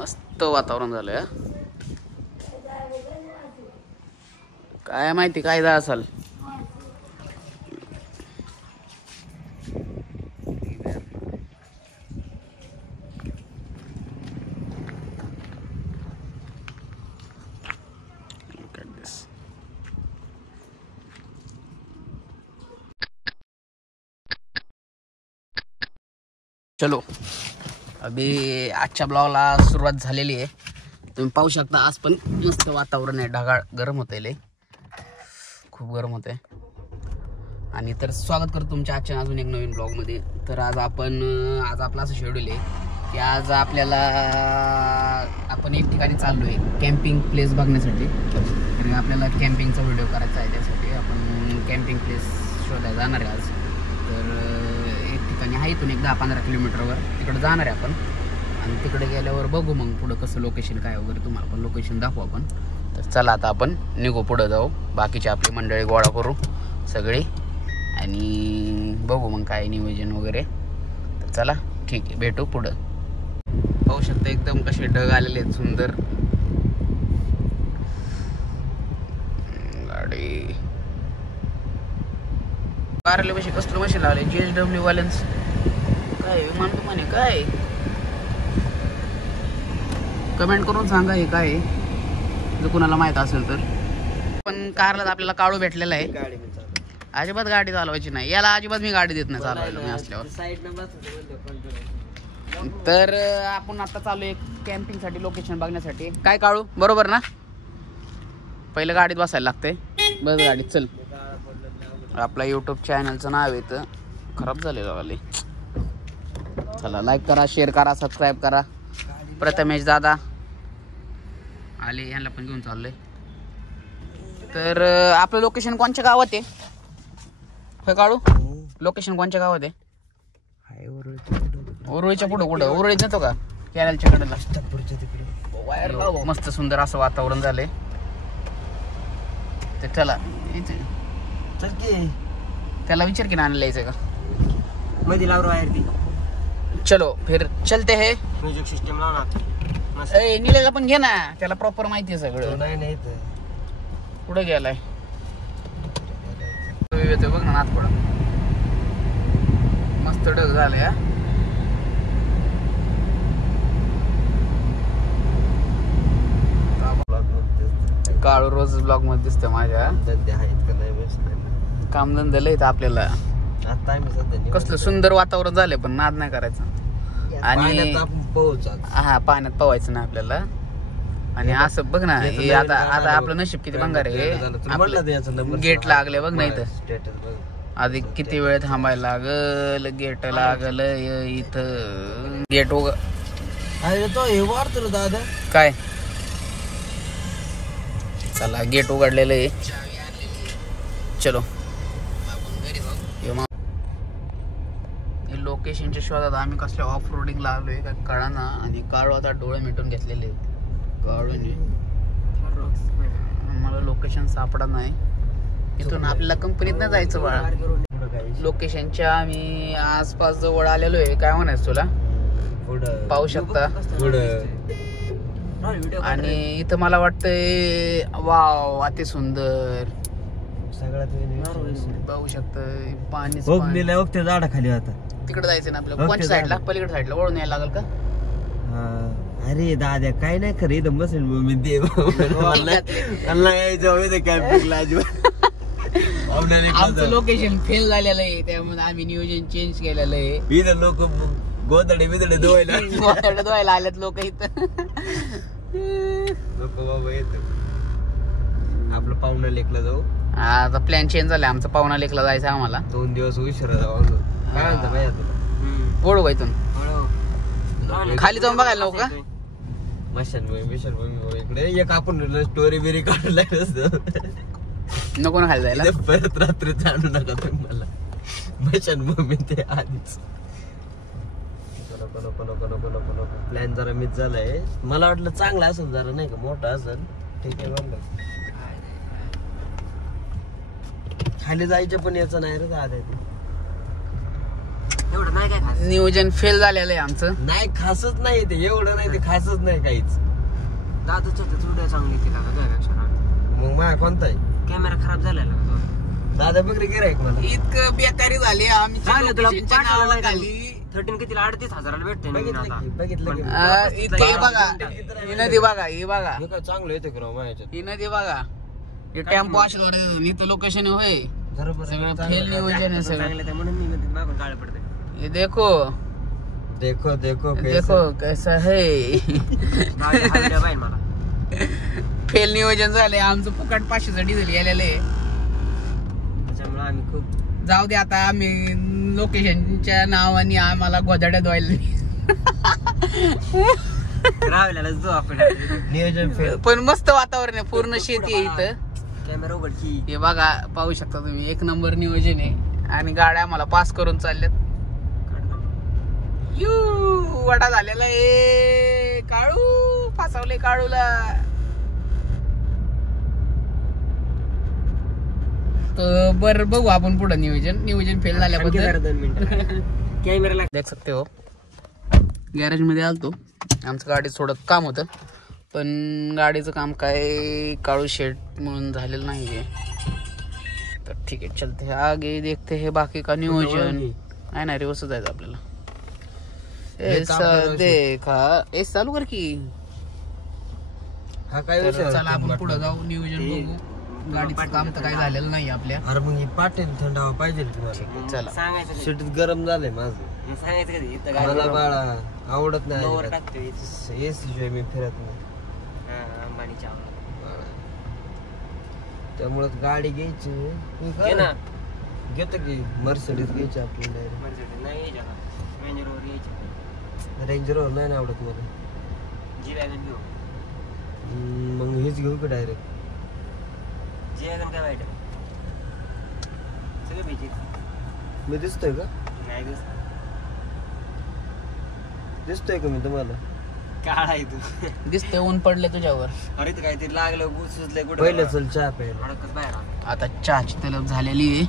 मस्त वातावरण झालंय. काय माहिती काय झालं असेल. चलो अभी आजच्या ब्लॉगला सुरुवात झालेली आहे. तुम्ही पाहू शकता आज पण मस्त वातावरण आहे. ढगाळ गरम होतंय लय, खूप गरम होतंय. आणि तर स्वागत करतो तुमच्या आजच्या अजून एक नवीन ब्लॉगमध्ये. तर आज आपला असं शेड्यूल आहे की आज आपल्याला आपण एक ठिकाणी चाललो आहे कॅम्पिंग प्लेस बघण्यासाठी. तर आपल्याला कॅम्पिंगचा व्हिडिओ करायचा आहे, त्यासाठी आपण कॅम्पिंग प्लेस शोधायला जाणार आहे आज. तर ठिकाणी आहे इथून 10-15 किलोमीटरवर तिकडे जाणार आहे आपण. आणि तिकडे गेल्यावर बघू मग पुढं कसं लोकेशन काय वगैरे, तुम्हाला पण लोकेशन दाखवू आपण. तर चला आता आपण निघू, पुढं जाऊ, बाकीची आपली मंडळी गोळा करू सगळी आणि बघू मग काय नियोजन वगैरे. तर चला ठीक आहे, भेटू पुढं. पाहू शकता एकदम कसे ढग आलेले आहेत सुंदर. गाडी कारले पैसे कसलं मशीन लावले JSW वाल्यांस. काय मानतो म्हणे काय, कमेंट करून सांगा हे काय जर कुणाला माहित असेल तर. पण कारला आपल्याला काळू भेटलेला आहे. अजिबात गाडी चालवायची नाही याला, अजिबात मी गाडी देत नाही चालवायला मी असल्यावर. तर आपण आता चालू आहे कॅम्पिंग साठी लोकेशन बघण्यासाठी. काय काळू बरोबर ना, पहिलं गाडीत बसायला लागते. बस गाडीत चल. आपला यूट्यूब चॅनलचं नाव आहे तर खराब झालेलं वाले. चला लाईक करा, शेअर करा, सबस्क्राईब करा. प्रथमेश दादा आले, यांना पण घेऊन चाललोय. तर आपलं लोकेशन कोणच्या गावात आहे हे काढू? लोकेशन कोणच्या गावात आहे? उरुळीच्या पुढं. कुठं उरुळीत नेतो का? कॅनलच्या कडेला. मस्त सुंदर असं वातावरण झालंय. तर चला त्याला विचार की नाणं लिहायचं का मध्ये लाव वायर ती. चलो फिर चलते है. म्युझिक सिस्टम लावणार. ए निलेला पण घे ना, त्याला प्रॉपर माहिती आहे सगळं. नाही कुठं गेलाय बघ ना नाथ. पुढं मस्त ढग झाले. काळू रोज ब्लॉग मध्ये दिसते माझ्या. कामधंदे लय आपल्याला. कसलं सुंदर वातावरण झालंय पण नाद नाही करायचं. आणि हा पाण्यात पवायचं ना आपल्याला. आणि असं बघ ना हे आता आपलं नशीब किती भंगार आहे. गेट लागले बघ ना इथं. आधी किती वेळ थांबायला लागल, गेट लागल इथं. गेट दादा काय चला गेट उघडलेलं आहे. चलो लोकेशनच्या शोधात आम्ही कसल्या ऑफ रोडिंग लागलोय का कळाना. आणि काळू आता डोळे मिटून घेतलेले काळूने. मला लोकेशन सापडा नाही. इथून आपल्याला कंपनीत नाही जायचं बाळा. लोकेशनच्या आम्ही आसपास जवळ आलेलो आहे. काय म्हणायचं तुला, पाहू शकता. आणि इथं मला वाटतंय वाव अति सुंदर पाहू शकतं. पाणी झाडाखाली होता. तिकडे जायचं ना आपल्याला. कोणत्या साईडला? पलीकडे साईडला वळून यायला लागल का? अरे दादा काय नाही खरं इथं बसेल मी देव. आमचं लोकेशन फेल झालेलं आहे, त्यामुळे आम्ही नियोजन चेंज केलेलं आहे. इथं लोक गोदडे बिदडे धुवायला आलेत लोक इथं. लोक बाबा येत आपलं पाहुणा लेकला जाऊ. आता प्लॅन चेंज झाला आमचा. पाहुणा लेकला जायचं आम्हाला. 2 दिवस उशिरा जाऊ. काय म्हणतो बाई तुला ओढू इथून खाली जाऊन बघायला नको का? मशानभूमी इकडे एक आपण स्टोरी बिरी काढला नको ना खाली जायला. परत रात्री जाणू नका तुम्ही मला. मशानभूमी ते आधीच प्लॅन जरा मिस झालाय. मला वाटलं चांगला असेल जरा नाही का, मोठा असेल. ठीक आहे म्हणलं खाली जायचं पण याचं नाही रे दादा. एवढं नाही काय खास. नियोजन फेल झालेलं आहे आमचं. नाही खासच नाही ते, एवढं नाही ते खासच नाही काहीच. दादाच्या चुड्या चांगली तिला मग माझ्या कोणता आहे कॅमेरा खराब झालेला दादा बघ रे गिराईक मला. इतकं बेकारी झाली आमची 13 कितीला 38,000 भेटते. बघितलं इथे हे बघा, ही नदी बघा, ही बघा, चांगलं येते का माझ्याच्यात. ही नदी बघा, हे टेम्पो अशा इथं लोकेशन होय. सगळं फेल नियोजन आहे सगळं. म्हणून मी मागून काळ पडते. ये देखो देखो देखो देखो कैसा है. मला फेल नियोजन झालंय आमचं. फुकट 500 डिझेल गेलेलं आहे. त्याच्यामुळे आम्ही खूप जाऊ दे आता. आम्ही लोकेशनच्या नावाने आम्हाला गोदाड्यात व्हायला राहिलेलाच जो आपण नियोजन फेल. पण मस्त वातावरण आहे, पूर्ण शेती आहे इथं. कॅमेरा उघडकी हे बघा, पाहू शकता तुम्ही, 1 नंबर नियोजन आहे. आणि गाड्या आम्हाला पास करून चालल्यात. यू वडा झालेला आहे. काळू फासावले काळूला. तर बर बघू आपण पुढे नियोजन फेल झाल्याबद्दल. 2 मिनिटं कॅमेरा देख सकते हो. गॅरेज मध्ये आलतो, आमचं गाडीचं थोडं काम होतं. पण गाडीचं काम काय काळू शेड म्हणून झालेलं नाहीये. तर ठीक आहे, चलते आगे देखते हे बाकी का नियोजन. नाही ना, रिवर्स जायचं आपल्याला. देखा एस चालू कर की. हा काय विषय. चला आपण पुढे जाऊ, नियोजन बघू. गाडीचं काम तर काही झालेलं नाही आपल्या. अरे मग पाटील थंडावा पाहिजे तुम्हाला. चला, सांगायचं शेटीत गरम झालंय माझं. सांगायचं कधी मला बाळा आवडत नाही एसी शिवाय मी फिरत नाही. त्यामुळे गाडी घ्यायची घेतो की मर्सिडीज घ्यायची आपल्याला. रेंज रोवर नाही आवडत मला. मग हेच घेऊ का डायरेक्ट. मी दिसतोय का. दिसतोय का मी तुम्हाला. काळा आहे तू. दिसते ऊन पडले तुझ्यावर. अरे ते काहीतरी लागलं सुचलंय कुठे. पहिलं चल चहा प्यायला. आता चहाची तलब झालेली आहे.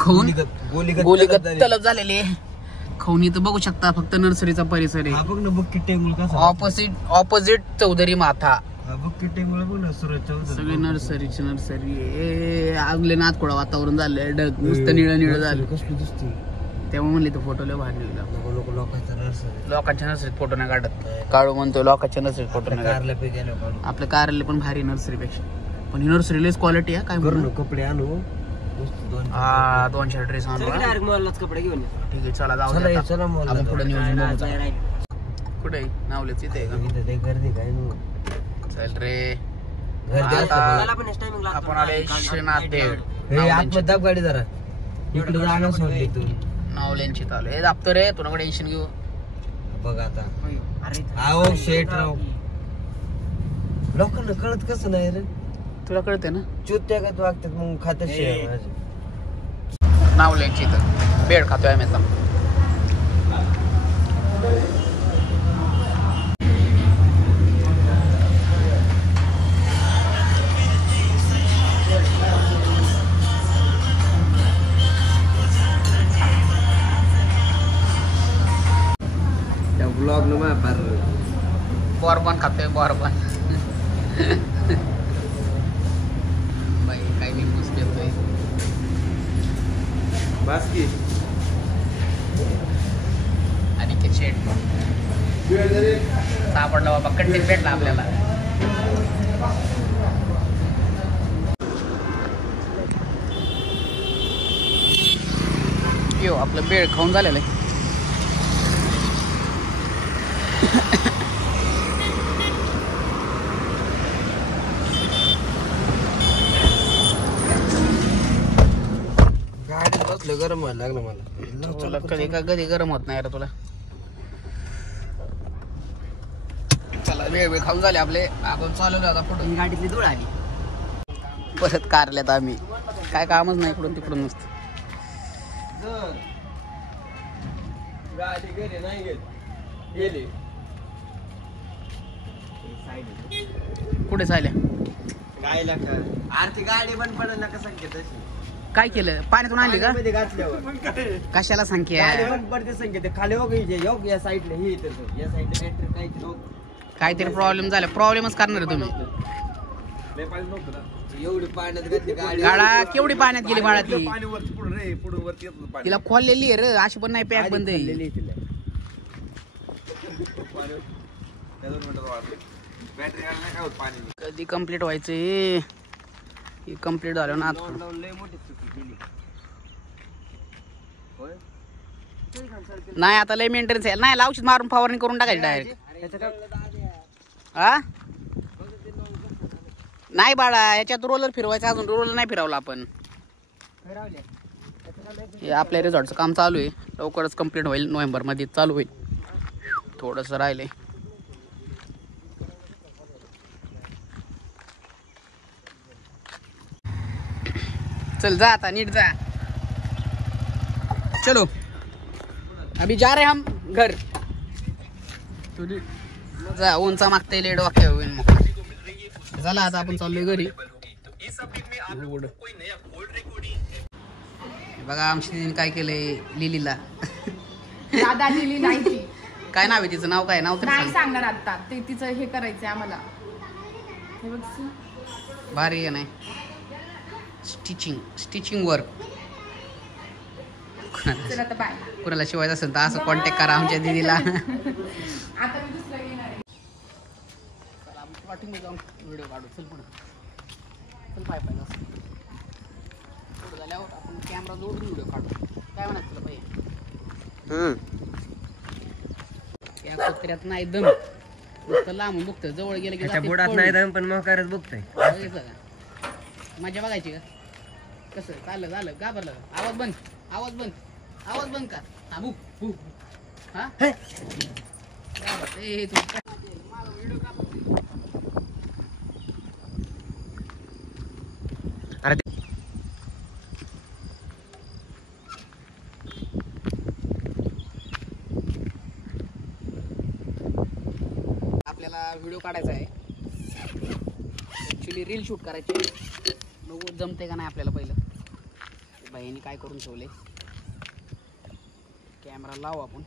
खाऊन गोलीगत तलब झालेली आहे. खाऊन इथं बघू शकता फक्त नर्सरीचा परिसर आहे. बघ ना, बघ की टेंगुळ कसा. ऑपोजिट चौधरी माथा. बघ की टेंगुळ बघ ना. सगळे नर्सरीची नर्सरी. आगले नाथखोळा वातावरण झालंय. ढग नुसतं निळं झालं. कसली दिसते. तेव्हा म्हणले तो फोटो लय भारी निघाला. लोकांच्या नर्सरीत फोटो नाही काढत. काळू म्हणतोय लोकांच्या नर्सरीत फोटो नाही काढत. आपल्या कारला पण भारी नर्सरी पेक्षा. पण ही नर्सरी लयच क्वालिटी आहे. काय म्हणून कपडे आणू. 2 ड्रेस आणू. कपडे घेऊन. ठीक आहे, चला जाऊ दे आता. आपण पुढे नियोजन बघू. कुठे नावलेच इथे गर्दी काय चल रे. आपण आले श्रीनाथ देव. दाब गाडी जरा इकडे जागा सोडली तू. नावल्यांची चालू हे दाबतो रे. तुला टेन्शन घेऊ. बघ आता. आओ शेट राव. लोकांना कळत कसं नाही रे. तुला कळते ना. चुत्या का तू वागतात मग खात्यात शेअर. नावल्यांची तर बेड खातोय आम्ही आता. ब्लॉग न मार बॉर्बन खातोय बॉर्बन. बाई काय मी मुस घेतोय. बास्की आणि शेट सापडला बाबा. कंटेंट भेटला आपल्याला. यो आपलं बेळ खाऊन झालेलं आहे. गाडीत बसलं गरम व्हायला लागलं मला. तुला कधी गरम होत नाही रे तुला. चला वेळ खाऊन झाले आपले. आपण चालवलं आता पुढे. गाडीतली धूळ आली. परत कारल्यात आम्ही. काय कामच नाही इकडून तिकडून नुसतं. गाडी घरी नाही गेली. कुठे चालल्या गायला का आरती गाडी बंद पडेल ना कसं घेत. काय केलं? पाण्यातून आणली का? पाण्यामध्ये घातल्यावर कशाला संख्या गाडी बंद पडते संख्या. ते खाली बघ योग या साईडला हे येतं. या साईडला बॅटरी काहीच नव्हतं. काहीतरी प्रॉब्लेम झाला. प्रॉब्लेमच करणार आहे तुम्ही. एवढी पाण्यात घातली गाडी. गाडा केवढी पाण्यात गेली बाळा ती. पाणी वरती पुढे रे पुढे वरती येत पाणी. तिला खोललेली आहे रे. अशी पण नाही पॅक बंद आहे. खाल्लेली आहे तिला. बॅटरी नाही काय होत पाणी. कधी कम्प्लीट व्हायचं? हे कम्प्लीट झालं ना आता. लय मोठी चुकी केली. होय नाही आता लय मेंटेनन्स आहे. नाही औषध मारून फवारणी करून टाकायची डायरेक्ट. हा नाही बाळा, याच्यात रोलर फिरवायचं. अजून रोलर नाही फिरवला आपण. हे आपल्या रिसॉर्टचं काम चालू आहे. लवकरच कम्प्लीट होईल. नोव्हेंबर मध्ये चालू होईल. थोडंसं राहिलंय. चल जा आता नीट जा. चलो अभी जा रहे हम घर. जा उंचा मागता लेड वाक्य होईल. मग झाला आता आपण चाललोय घरी. बघा आमची दीदीने काय केलंय लिलीला. दादा लिली नाही ती. काय नाव आहे तिचं? नाव काय? नाव तर नाही सांग. सांगणार आता. ते तिचं हे करायचंय आम्हाला. हे बघ भारी आहे नाही. Stitching work. चल आता बाय. कुणाला शिवायचं असेल तर असं कॉन्टॅक्ट करा आमच्या दीदीला. आता मी दुसरं घेणार आहे. जाऊन व्हिडिओ काढू. चल पुढे चल. पाय पाय असं पुढे झाल्यावर आपण कॅमेरा जोडून व्हिडिओ काढू. काय म्हणत तुला पाहिजे? या कुत्र्यात नाही दम. नुसतं लांबून बघतोय. जवळ गेलं की त्याच्या जाते बुडात पळून. नाही दम पण मोकारच बघतोय. बघायचं का? मजा बघायची का? कसं चाललं झालं घाबरलं? आवाज बंद. आवाज बंद. आवाज बंद का? हा बुक बुक. हा ए तू अरे आपल्याला व्हिडिओ काढायचा आहे. ॲक्च्युली रील शूट करायची. बघू जमते का नाही आपल्याला. पहिलं बाईने काय करून ठेवले. कॅमेरा लावू आपण.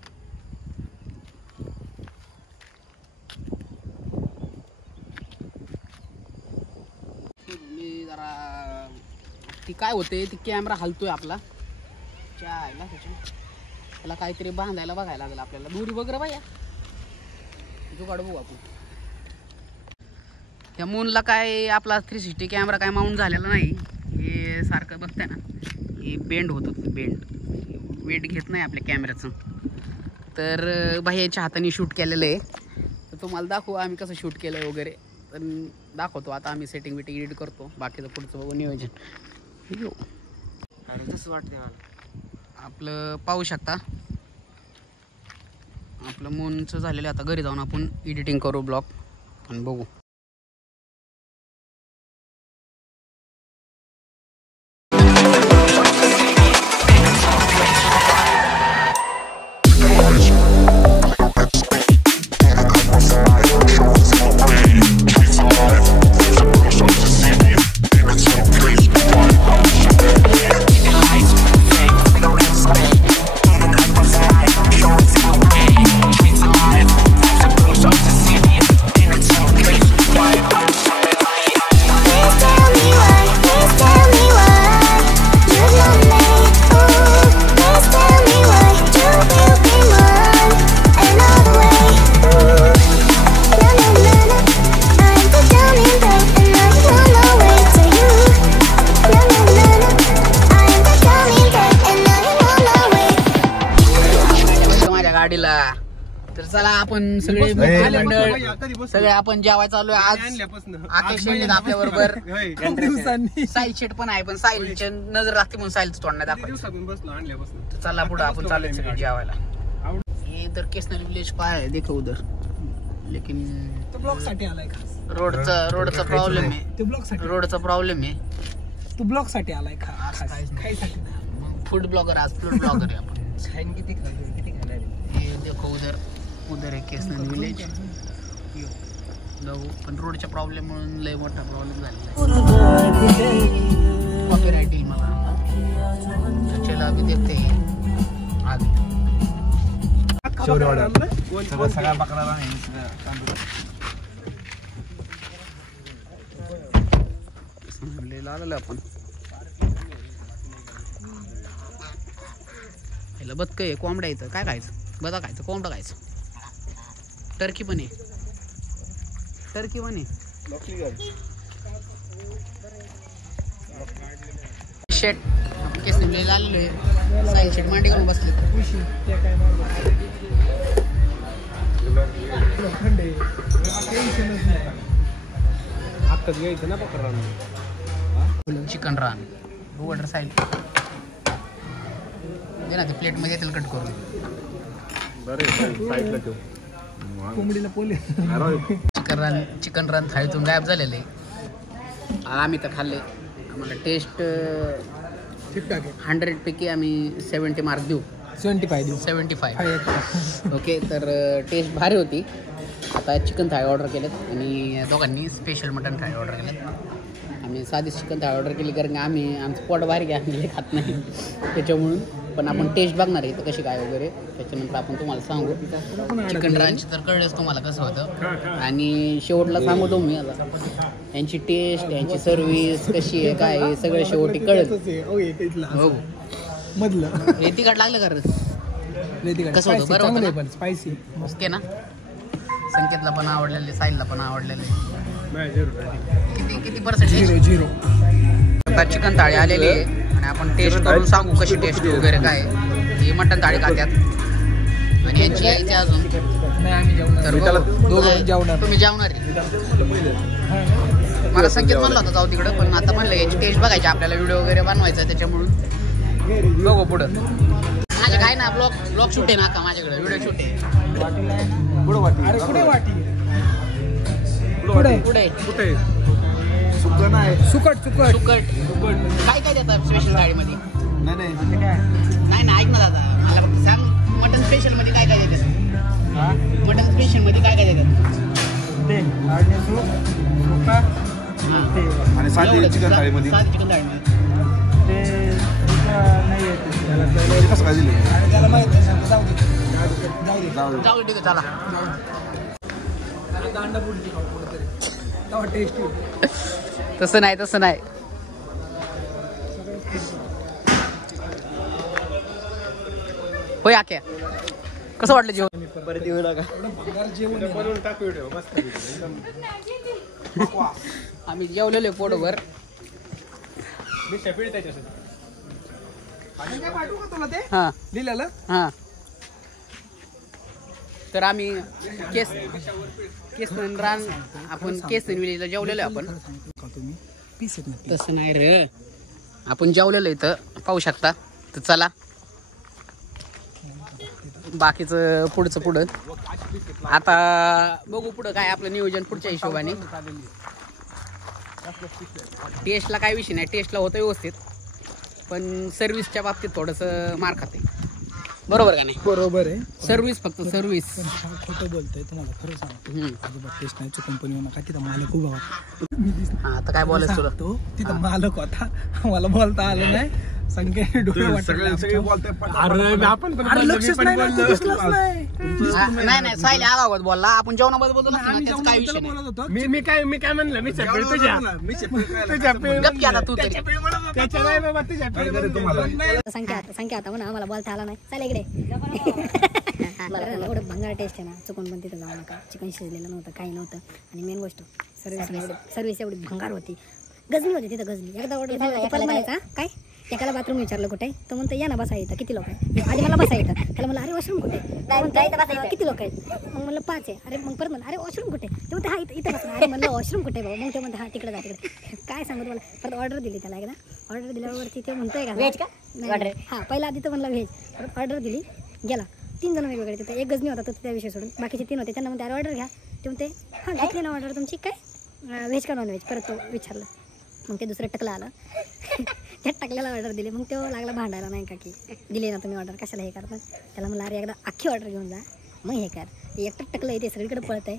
मी जरा ती काय होते ती कॅमेरा हलतोय आपला. चायला त्याला काहीतरी बांधायला बघायला लागेल आपल्याला. दोरी वगैरे बाया जुगाड बघू आपण. त्या मूनला काय आपला 360 कॅमेरा काय माउंट झालेला नाही. हे सारखं बघताय ना हे बेंड होत होतं. बेंड वेट घेत नाही आपल्या कॅमेऱ्याचं. तर बाह्याच्या हाताने शूट केलेलं आहे. तर तुम्हाला दाखवू आम्ही कसं शूट केलं आहे वगैरे. तर दाखवतो आता. आम्ही सेटिंग बिटिंग एडिट करतो. बाकीचं पुढचं बघू नियोजन. अरे तसं वाटतंय मला. आपलं पाहू शकता आपलं मूनचं झालेलं. आता घरी जाऊन आपण एडिटिंग करू ब्लॉग आणि बघू. गाडीला. तर चला आपण सगळे मंडळ सगळे आपण जेवायला चालू आहे. आज आकाश शेंडे आपल्या बरोबर. साहिल शेट पण आहे पण साहिलच्या नजर लागते म्हणून साहिलच तोंड नाही दाखवायचं. चला पुढे आपण चालू सगळे जेवायला. हे इधर केसनरी विलेज पाय आहे देखो उधर. लेकिन ब्लॉग साठी आलाय का? रोडचा प्रॉब्लेम आहे. रोडचा प्रॉब्लेम आहे. तू ब्लॉग साठी आलाय का? खायसाठी फूड ब्लॉगर. आज फूड ब्लॉगर आहे आपण. छान किती खाणार आहे. ये देखो उधर है केसनरी विलेज. जाऊ पण रोडच्या प्रॉब्लेम म्हणून लय मोठा प्रॉब्लेम झालेला आहे. कॉपीराइट येईल मला. चला अभी देखते हैं आगे. सगळ्या बकराला नाही आलेलं आपण पहिलं बदक आहे, कोंबड्या येतं. काय खायचं? बदा खायचं, कोंबडं खायचं, टर्की पण आहे, टर्की पण आहे. शेट केस निघलेला आलेलो आहे. साईड शेट मांडी करून बसले. आत्ताच घ्यायचं ना पकड चिकन रान वॉटर साईड दे ना, ते प्लेट मध्ये येतील कट करून. कोंबडीला पोले चिकन रन थाळीतून गायब झालेले. आम्ही तर खाल्ले. आम्हाला टेस्ट ठीकठाक 100 पैकी आम्ही 70 मार्क देऊ. 75 देऊ. 75. ओके, तर टेस्ट भारी होती. आता चिकन थाळी ऑर्डर केलेत आणि दोघांनी स्पेशल मटन थाळी ऑर्डर केलेत. आम्ही साधी चिकन थाळी ऑर्डर केली कारण आम्ही आमचं पोट बारीक आहे, आम्ही खात नाही त्याच्यामुळून. पण आपण टेस्ट बघणार आहे तर कशी काय वगैरे, त्याच्यानंतर आपण तुम्हाला सांगू. चिकन रानची तर कळलंच तुम्हाला कसं होतं. आणि शेवटला सांगू तुम्ही आता यांची टेस्ट, यांची सर्व्हिस कशी आहे काय आहे सगळं शेवटी कळलं. हो मधलं हे तिखट लागलं का रस? कसं होतं? बरं होतं ना? स्पायसी ओके ना. संकेतला पण आवडलेले, साहिलला पण आवडलेले. किती किती पर्सेंटेज? 0. आता चिकन थाळी आलेली आहे आणि आपण टेस्ट करून सांगू कशी टेस्ट वगैरे काय. ही मटन थाळी खात्यात आणि यांची यायची अजून. नाही आम्ही जेवणार. तर जेवणार. तुम्ही जेवणार आहे. मला संकेत म्हणलं होतं जाऊ तिकडं, पण आता म्हणलं याची टेस्ट बघायची आपल्याला, व्हिडिओ वगैरे बनवायचा त्याच्यामुळं बघू पुढं. माझे काय ना ब्लॉग शूट आहे ना का माझ्याकडे, व्हिडिओ शूट आहे. अरे कुठे वाटी? पुढे सुकट काय काय देतात स्पेशल थाळीमध्ये? नाही नाही ऐक ना दादा, मला फक्त सांग मटन स्पेशल मध्ये काय काय देतात? मटन स्पेशल मध्ये काय काय देतात? आणि साधी चिकन थाळीमध्ये साधी चिकन थाळीमध्ये कसं काय दिलं? त्याला माहित नाही. जाऊ दे, ठीक आहे, चला. अंडा बुडली तरी टेस्टी. तसं नाही होय. आख्या कसं वाटलं जेवण? परत येऊ नका. आम्ही जेवलेलो पोटभर. हां दिलेलं हां. तर आम्ही केस रान आपण केसन विलेजला जेवलेलो आहे आपण. तुम्ही पीस येत नाही. तसं नाही रे, आपण जेवलेलो इथं पाहू शकता. तर चला बाकीचं पुढं आता बघू पुढं काय आपलं नियोजन पुढच्या हिशोबाने. टेस्टला काय विषय नाही, टेस्टला होतं व्यवस्थित, पण सर्व्हिसच्या बाबतीत थोडंसं मार खाते. बरोबर का नाही? बरोबर आहे. सर्व्हिस, फक्त सर्व्हिस. खोटं बोलतोय तुम्हाला खरं सांगतो. अजिबात टेस्ट नाही. कंपनी होणार का तिथं मालक उभा होता. हा, आता काय बोलायचं तुला? तो तिथं मालक होता, मला बोलता आलं नाही. संकेत डोळे सगळे बोलताय. नाही सायले आगावत बोलला. आपण जेवणाबद्दल बोलतो ना, त्याचा काय विषय नाही. मी काय म्हणलं मी गप की आता तू तरी. संख्या आता म्हणा आम्हाला बोलता आला नाही. चालेल इकडे. मला एवढं भंगार टेस्ट आहे ना, चुकून पण तिथं जाऊ नका. चिकन शिजलेलं नव्हतं, काही नव्हतं. आणि मेन गोष्ट सर्व्हिस एवढी भंगार होती. गजनी होती तिथं, गजनी. एकदा ऑर्डर म्हणायचा काय, एकाला बाथरूम विचारलं कुठे, तर म्हणतो या ना बसा येतं. किती लोक आहेत? आधी मला बसा येतं. त्याला म्हणलं अरे वॉशरूम कुठे? किती लोक आहेत? मग म्हणलं 5 आहे. अरे मग परत म्हणलं अरे वॉशरूम कुठे? ते म्हणते हा इथं बसा. अरे म्हणलं वॉशरूम कुठे भाऊ? मग ते म्हणते हा तिकडे जा तिकडे. काय सांगू तुम्हाला. परत ऑर्डर दिली त्याला एकदा. ऑर्डर दिल्यावरती ते म्हणतोय का व्हेज का? हां, पहिला आधी तर म्हणला व्हेज. परत ऑर्डर दिली, गेला. 3 जण वेगवेगळे तिथं. एक गजनी होता तो त्या विषय सोडून, बाकीचे 3 होते. त्यांना म्हणते अरे ऑर्डर घ्या. ते म्हणते हां घेतली ना ऑर्डर तुमची, काय व्हेज का नॉन व्हेज? परत तो विचारलं. मग ते दुसरं टकलं आलं. त्यात टाकलेला ऑर्डर दिली. मग तो लागला भांडायला, नाही का की दिली ना तुम्ही ऑर्डर, कशाला हे करता? त्याला म्हणलं अरे एकदा अख्खी ऑर्डर घेऊन जा, मग हे कर. ते एकटं टकलं आहे, ते सगळीकडे पळत आहे.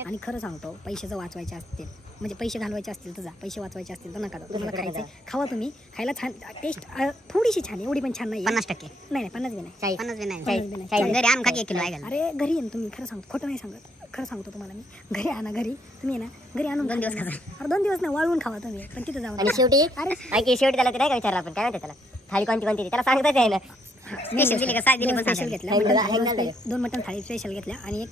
आणि खरं सांगतो पैशाचं वाचवायचे असते म्हणजे पैसे घालवायचे असतील तर जा, पैसे वाचवायचे असतील तर नका जाऊ. तुम्हाला खायचे खावा तुम्ही, खायला छान टेस्ट थोडीशी छान आहे, एवढी पण छान नाही. 50% नाही 50 बी नाही, 50 बी नाही. 50 बी नाही. घरी आणून खा की 1 किलो आहे. अरे घरी येईन तुम्ही, खरं सांगतो, खोटं नाही सांगत, खरं सांगतो तुम्हाला मी. घरी आणा, घरी तुम्ही ना घरी आणून 2 दिवस खा. अरे 2 दिवस ना वाळवून खावा तुम्ही, पण तिथं जाऊन आणि शेवटी शेवटी त्याला ते नाही का विचारलं आपण, काय म्हणते त्याला, थाळी कोणती त्याला सांगताच आहे ना. स्पेशल दिली का साय दिली पण स्पेशल घेतल्या, 2 मटन थाळी स्पेशल घेतल्या आणि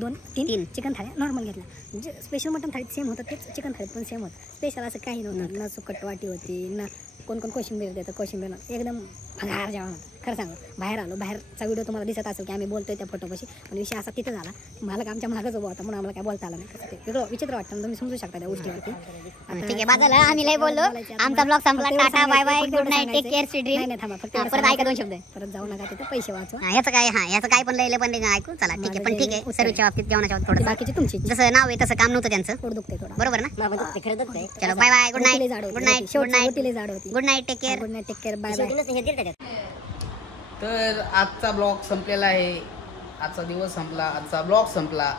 2-3 चिकन थाळ्या नॉर्मल घेतल्या. म्हणजे स्पेशल मटन थाळीत सेम होतं, तेच चिकन थाळीत पण सेम होतं. स्पेशल असं काही नव्हतं, ना सुकट वाटी होती, ना कोण कोशिंबीर देतं, कोशिंबीर एकदम भंगार जेवण होतं. खरं सांगू, बाहेर आलो, बाहेरचा व्हिडिओ तुम्हाला दिसत असेल की आम्ही बोलतोय त्या फोटोपाशी, पण विषय असा तिथं झाला, मला का आमच्या मागच उभा होता म्हणून आम्हाला काय बोलता आलं नाही. कसं ते वेगळं विचित्र वाटतं, तुम्ही समजू शकता त्या गोष्टीवरती. ठीक आहे, बाजाला आम्ही लय बोललो, आमचा ब्लॉग संपला. Tata bye bye, good night, take care, sweet dream. नाही थांबा, फक्त परत ऐका 2 शब्द. परत जाऊ नका तिथे, पैसे वाचवा. याचं काय पण लय पण ऐकू चला. ठीक आहे, पण ठीक आहे, सर्वच्या बाबतीत जेवणाच्या बाबतीत थोडं बाकीची तुमची जसं नाव आहे तसं काम नव्हतं त्यांचं, पोट दुखते थोडा. बरोबर ना. चलो bye bye, good night, good night, good night, झाड होती. Good night, take care. Good night, take care, bye bye. तर आजचा ब्लॉग संपलेला आहे, आजचा दिवस संपला, आजचा ब्लॉग संपला.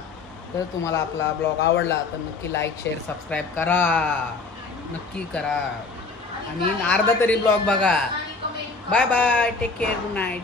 तर तुम्हाला आपला ब्लॉग आवडला तर नक्की लाईक शेअर सबस्क्राईब करा, नक्की करा, आणि अर्धा तरी ब्लॉग बघा. Bye bye, take care, good night.